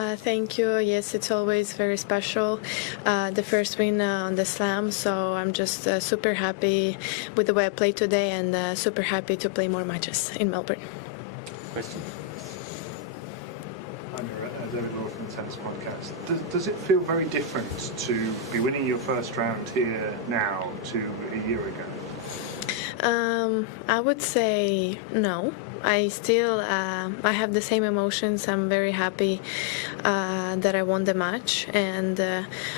Thank you. Yes, it's always very special. The first win on the slam, so I'm just super happy with the way I played today and super happy to play more matches in Melbourne. Question? I'm David Law from the Tennis Podcast. Does it feel very different to be winning your first round here now to a year ago? I would say no. I still I have the same emotions. I'm very happy that I won the match, and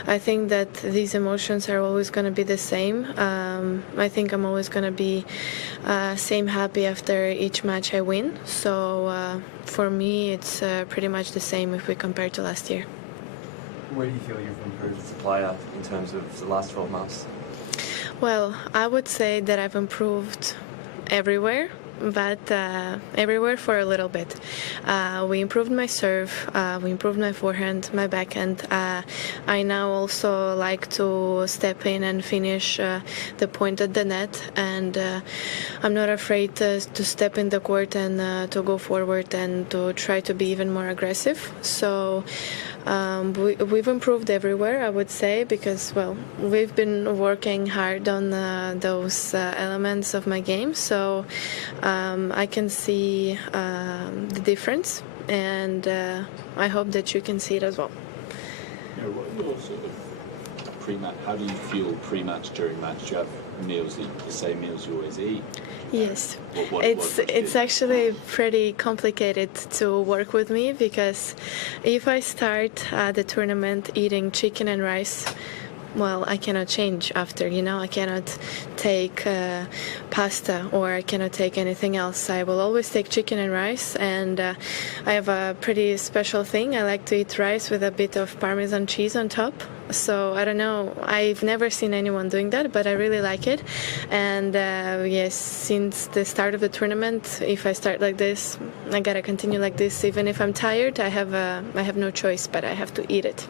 I think that these emotions are always going to be the same. I think I'm always going to be same happy after each match I win. So for me, it's pretty much the same if we compare to last year. Where do you feel you've improved as a player in terms of the last 12 months? Well, I would say that I've improved everywhere, but everywhere for a little bit. We improved my serve, we improved my forehand, my backhand. I now also like to step in and finish the point at the net, and I'm not afraid to step in the court and to go forward and to try to be even more aggressive. So we've improved everywhere, I would say, because, well, we've been working hard on those elements of my game, so I can see the difference, and I hope that you can see it as well. What are your sort of pre-match? How do you feel pre-match, during match? Do you have meals, the same meals you always eat? Yes, it's actually pretty complicated to work with me, because if I start the tournament eating chicken and rice, well, I cannot change after, I cannot take pasta, or I cannot take anything else. I will always take chicken and rice, and I have a pretty special thing. I like to eat rice with a bit of Parmesan cheese on top. So I don't know, I've never seen anyone doing that, but I really like it. And yes, since the start of the tournament, if I start like this, I gotta continue like this. Even if I'm tired, I have no choice, but I have to eat it.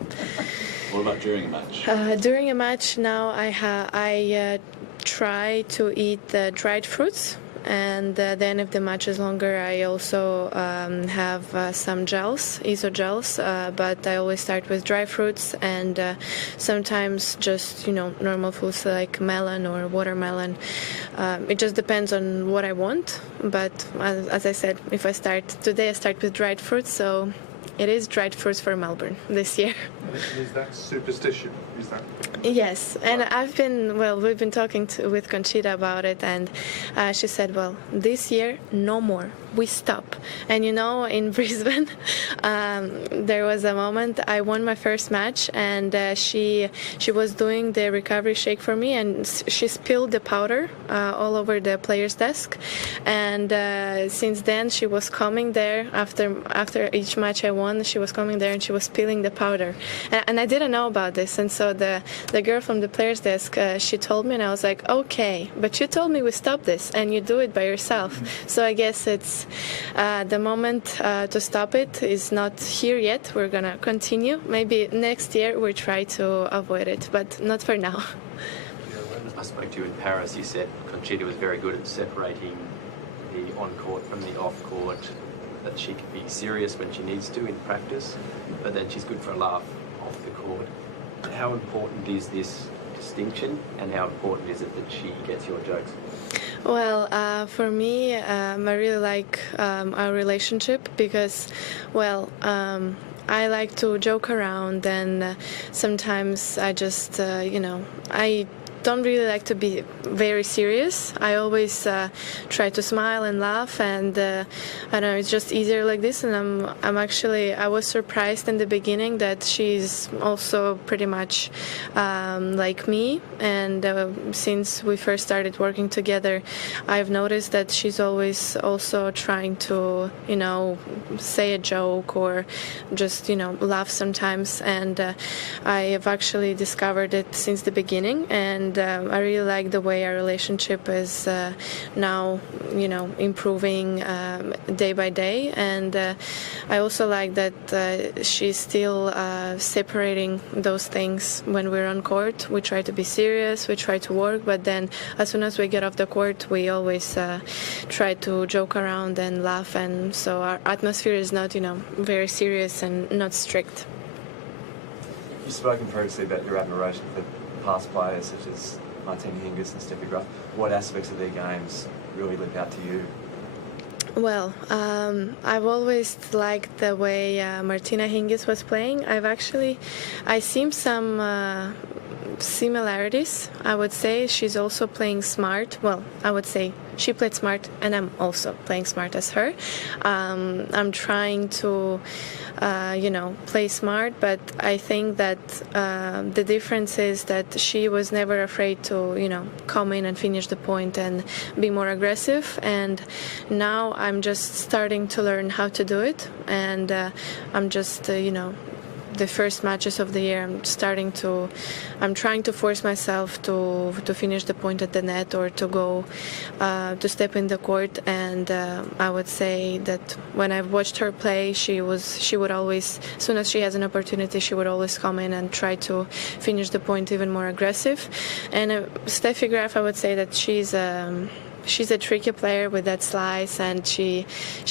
What about during a match? During a match now, I try to eat dried fruits. And then if the match is longer, I also have some gels, isogels, but I always start with dry fruits, and sometimes just, normal foods like melon or watermelon. It just depends on what I want, but as I said, if I start today, I start with dried fruits, so it is dried fruits for Melbourne this year. Is that superstition? Is that? Yes, and we've been talking with Conchita about it, and she said, well, this year, no more. We stop. And in Brisbane, there was a moment I won my first match, and she was doing the recovery shake for me, and she spilled the powder all over the player's desk. And since then, she was coming there after each match I won. She was coming there and she was spilling the powder, and I didn't know about this. And so the girl from the player's desk, she told me, and I was like, okay, but you told me we stop this, and you do it by yourself. So I guess it's the moment to stop it is not here yet. We're gonna continue. Maybe next year we'll try to avoid it, but not for now. When I spoke to you in Paris, you said Conchita was very good at separating the on-court from the off-court, that she can be serious when she needs to in practice, but then she's good for a laugh off the court. How important is this distinction, and how important is it that she gets your jokes? Well, for me, I really like our relationship, because, well, I like to joke around, and sometimes I just, I don't really like to be very serious. I always try to smile and laugh, and I don't know, it's just easier like this. And I was surprised in the beginning that she's also pretty much like me. And since we first started working together, I've noticed that she's always also trying to, say a joke or just, laugh sometimes. And I have actually discovered it since the beginning, and and I really like the way our relationship is now, improving day by day, and I also like that she's still separating those things. When we're on court, we try to be serious, we try to work, but then as soon as we get off the court, we always try to joke around and laugh, and so our atmosphere is not, very serious and not strict. You've spoken previously about your admiration for past players such as Martina Hingis and Steffi Graf. What aspects of their games really leap out to you? Well, I've always liked the way Martina Hingis was playing. I seen some similarities. I would say she's also playing smart. Well, I would say she played smart, and I'm also playing smart as her. I'm trying to, play smart, but I think that the difference is that she was never afraid to, come in and finish the point and be more aggressive. And now I'm just starting to learn how to do it, and I'm just, the first matches of the year, I'm trying to force myself to finish the point at the net or to go to step in the court. And I would say that when I've watched her play, she would always, as soon as she has an opportunity, she would always come in and try to finish the point even more aggressive. And Steffi Graf, I would say that she's a tricky player with that slice, and she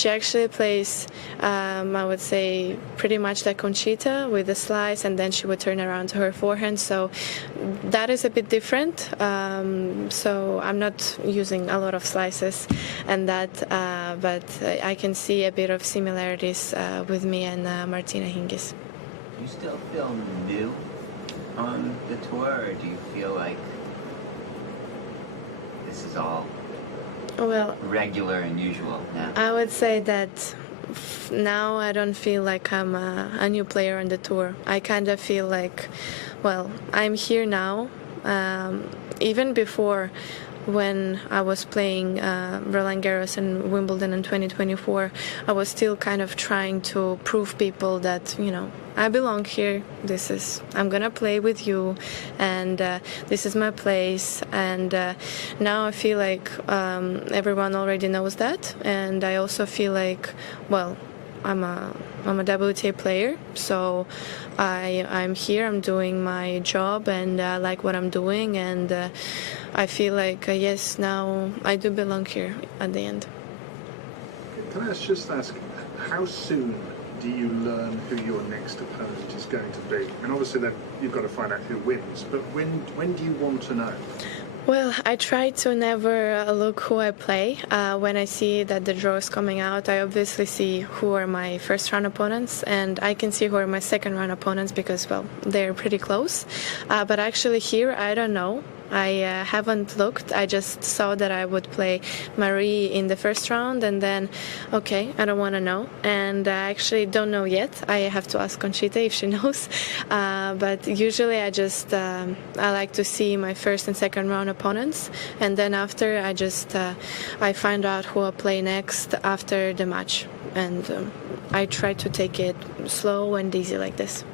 actually plays, I would say, pretty much like Conchita with the slice, and then she would turn around to her forehand. So that is a bit different. So I'm not using a lot of slices and that, but I can see a bit of similarities with me and Martina Hingis. Do you still feel new on the tour, or do you feel like this is all regular and usual now? I would say that now I don't feel like I'm a new player on the tour. I kind of feel like, I'm here now. Even before, when I was playing Roland Garros and Wimbledon in 2024, I was still kind of trying to prove people that, I belong here. I'm gonna play with you, and this is my place. And now I feel like everyone already knows that, and I also feel like, I'm a WTA player, so I'm here. I'm doing my job, and I like what I'm doing, and I feel like yes, now I do belong here at the end. Can I just ask, how soon do you learn who your next opponent is going to be? And obviously then you've got to find out who wins, but when do you want to know? Well, I try to never look who I play. When I see that the draw is coming out, I obviously see who are my first round opponents, and I can see who are my second round opponents because, they're pretty close. But actually here, I don't know. I haven't looked. I just saw that I would play Marie in the first round, and then, okay, I don't want to know. And I actually don't know yet. I have to ask Conchita if she knows. But usually I like to see my first and second round opponents, and then after I find out who I'll play next after the match. And I try to take it slow and easy like this.